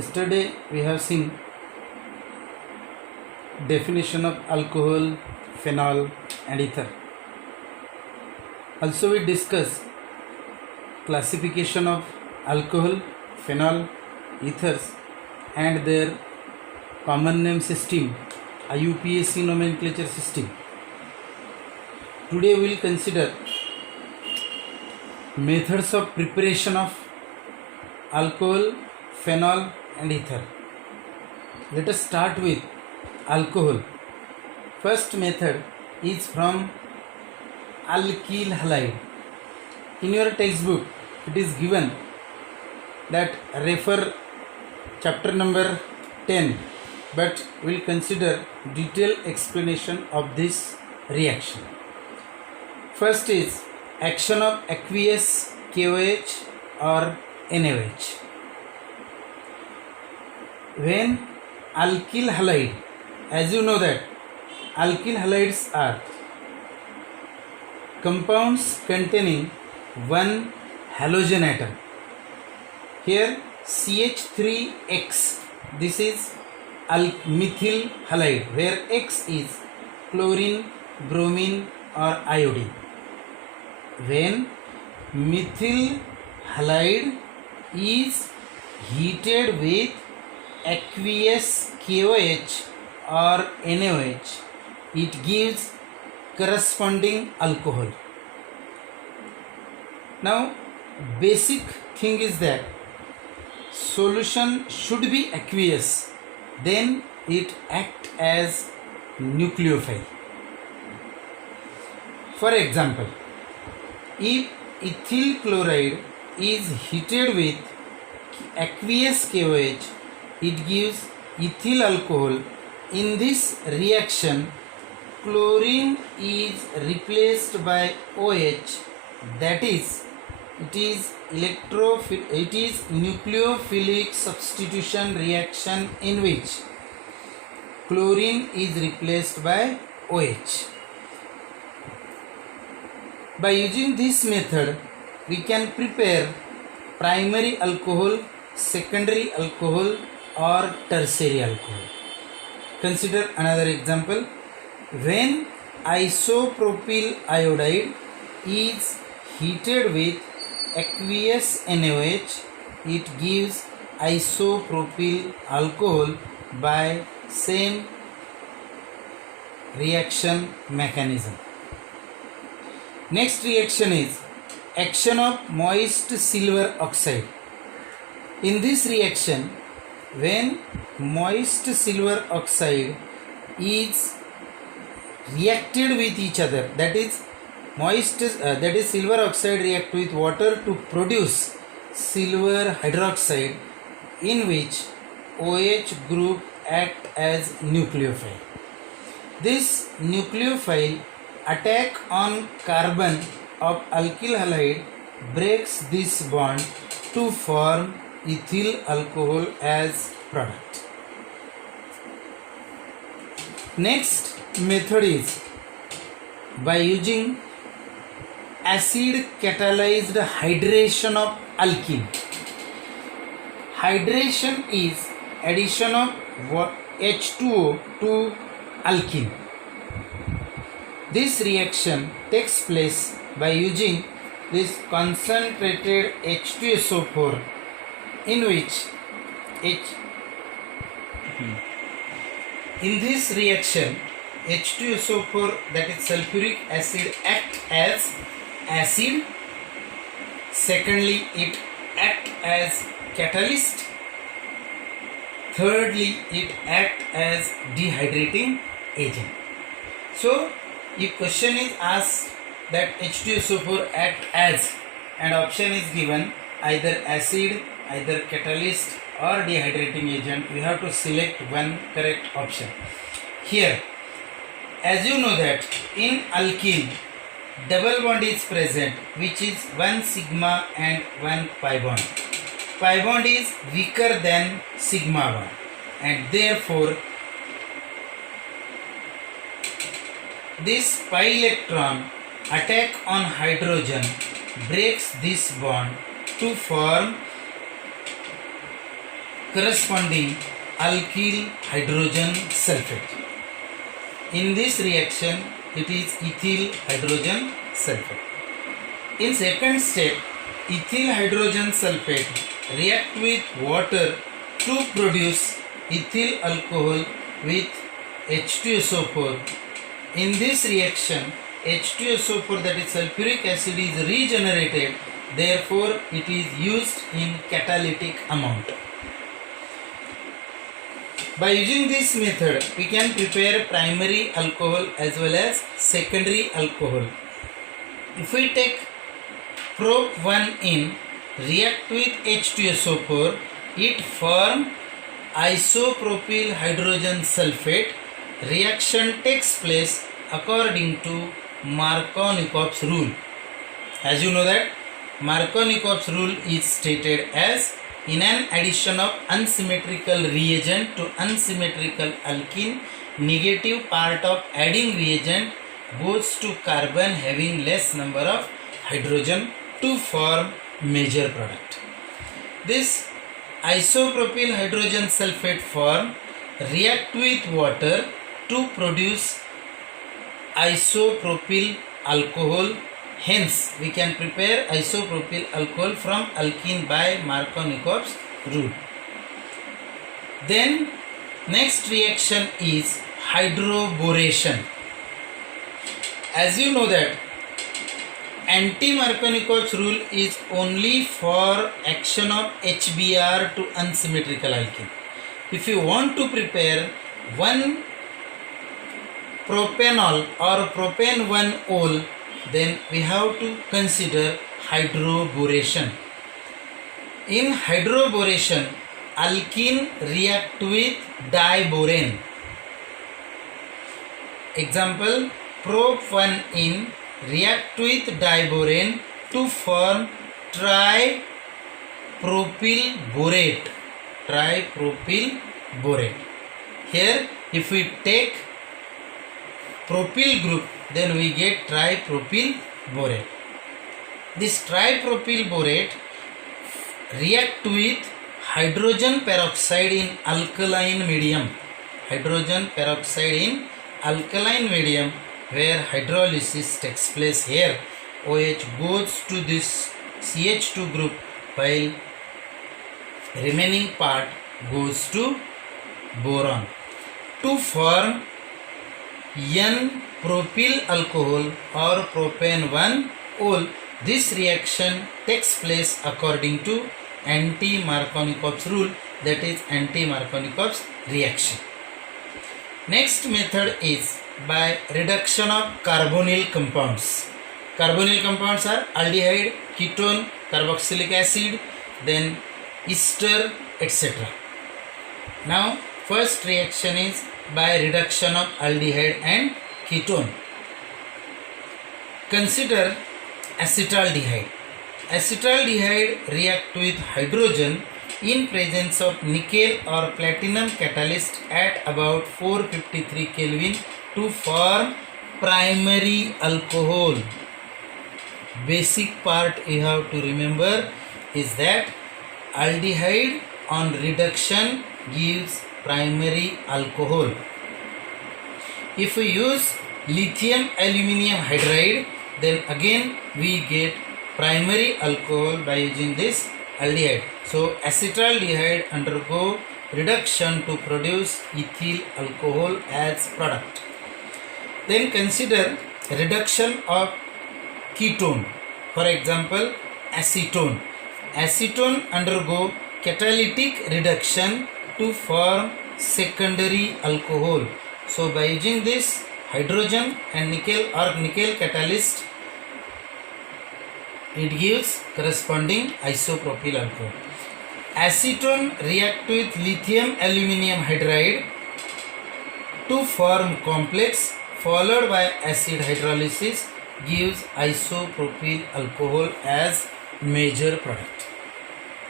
Yesterday we have seen definition of alcohol, phenol and ether. Also we discuss classification of alcohol, phenol, ethers and their common name system, IUPAC nomenclature system. Today we will consider methods of preparation of alcohol, phenol and ether. Let us start with alcohol. First method is from alkyl halide. In your textbook it is given that refer chapter number 10, but we will consider detailed explanation of this reaction. First is action of aqueous KOH or NaOH. When alkyl halide, as you know that alkyl halides are compounds containing one halogen atom. Here CH3X, this is methyl halide, where X is chlorine, bromine or iodine. When methyl halide is heated with aqueous KOH or NaOH, it gives corresponding alcohol. Now basic thing is that solution should be aqueous, then it acts as nucleophile. For example, if ethyl chloride is heated with aqueous KOH, it gives ethyl alcohol. In this reaction, chlorine is replaced by OH, that is, it is nucleophilic substitution reaction in which chlorine is replaced by OH. By using this method, we can prepare primary alcohol, secondary alcohol or tertiary alcohol. Consider another example. When isopropyl iodide is heated with aqueous NaOH, it gives isopropyl alcohol by same reaction mechanism. Next reaction is action of moist silver oxide. In this reaction, when moist silver oxide is reacted with each other, that is silver oxide react with water to produce silver hydroxide, in which OH group act as nucleophile. This nucleophile attack on carbon of alkyl halide breaks this bond to form ethyl alcohol as product. Next method is by using acid catalyzed hydration of alkene. Hydration is addition of H2O to alkene. This reaction takes place by using this concentrated H2SO4, in which in this reaction H2SO4, that is sulfuric acid, act as acid. Secondly, it act as catalyst. Thirdly, it act as dehydrating agent. So if question is asked that H2SO4 act as, and option is given either acid, either catalyst or dehydrating agent, we have to select one correct option. Here, as you know that in alkene double bond is present, which is 1 sigma and 1 pi bond. Pi bond is weaker than sigma bond, and therefore this pi electron attack on hydrogen breaks this bond to form corresponding alkyl hydrogen sulfate. In this reaction, it is ethyl hydrogen sulfate. In second step, ethyl hydrogen sulfate react with water to produce ethyl alcohol with H2SO4. In this reaction, H2SO4, that is sulfuric acid, is regenerated, therefore it is used in catalytic amount. By using this method, we can prepare primary alcohol as well as secondary alcohol. If we take prop 1 in, react with H2SO4, it form isopropyl hydrogen sulfate. Reaction takes place according to Markovnikov's rule. As you know that Markovnikov's rule is stated as, in an addition of unsymmetrical reagent to unsymmetrical alkene, negative part of adding reagent goes to carbon having less number of hydrogen to form major product. This isopropyl hydrogen sulfate form react with water to produce isopropyl alcohol. Hence, we can prepare isopropyl alcohol from alkene by Markovnikov's rule. Then, next reaction is hydroboration. As you know that anti-Markovnikov's rule is only for action of HBr to unsymmetrical alkene. If you want to prepare 1-propanol or propan-1-ol, then we have to consider hydroboration. In hydroboration, alkene react with diborane. Example, prop 1 in react with diborane to form tripropyl borate. Tripropyl borate. Here, if we take propyl group, then we get tripropyl borate. This tripropyl borate react with hydrogen peroxide in alkaline medium. Hydrogen peroxide in alkaline medium, where hydrolysis takes place. Here OH goes to this CH2 group while remaining part goes to boron to form N-propyl alcohol or propan-1-ol. This reaction takes place according to anti-Markovnikov's rule, that is anti-Markovnikov's reaction. Next method is by reduction of carbonyl compounds. Carbonyl compounds are aldehyde, ketone, carboxylic acid, then ester, etc. Now, first reaction is by reduction of aldehyde and ketone. Consider acetaldehyde. Acetaldehyde react with hydrogen in presence of nickel or platinum catalyst at about 453 Kelvin to form primary alcohol. Basic part you have to remember is that aldehyde on reduction gives primary alcohol. If we use lithium aluminium hydride, then again we get primary alcohol by using this aldehyde. So acetaldehyde undergo reduction to produce ethyl alcohol as product. Then consider reduction of ketone. For example, acetone. Acetone undergo catalytic reduction to form secondary alcohol. So by using this hydrogen and nickel or nickel catalyst, it gives corresponding isopropyl alcohol. Acetone react with lithium aluminium hydride to form complex, followed by acid hydrolysis gives isopropyl alcohol as major product.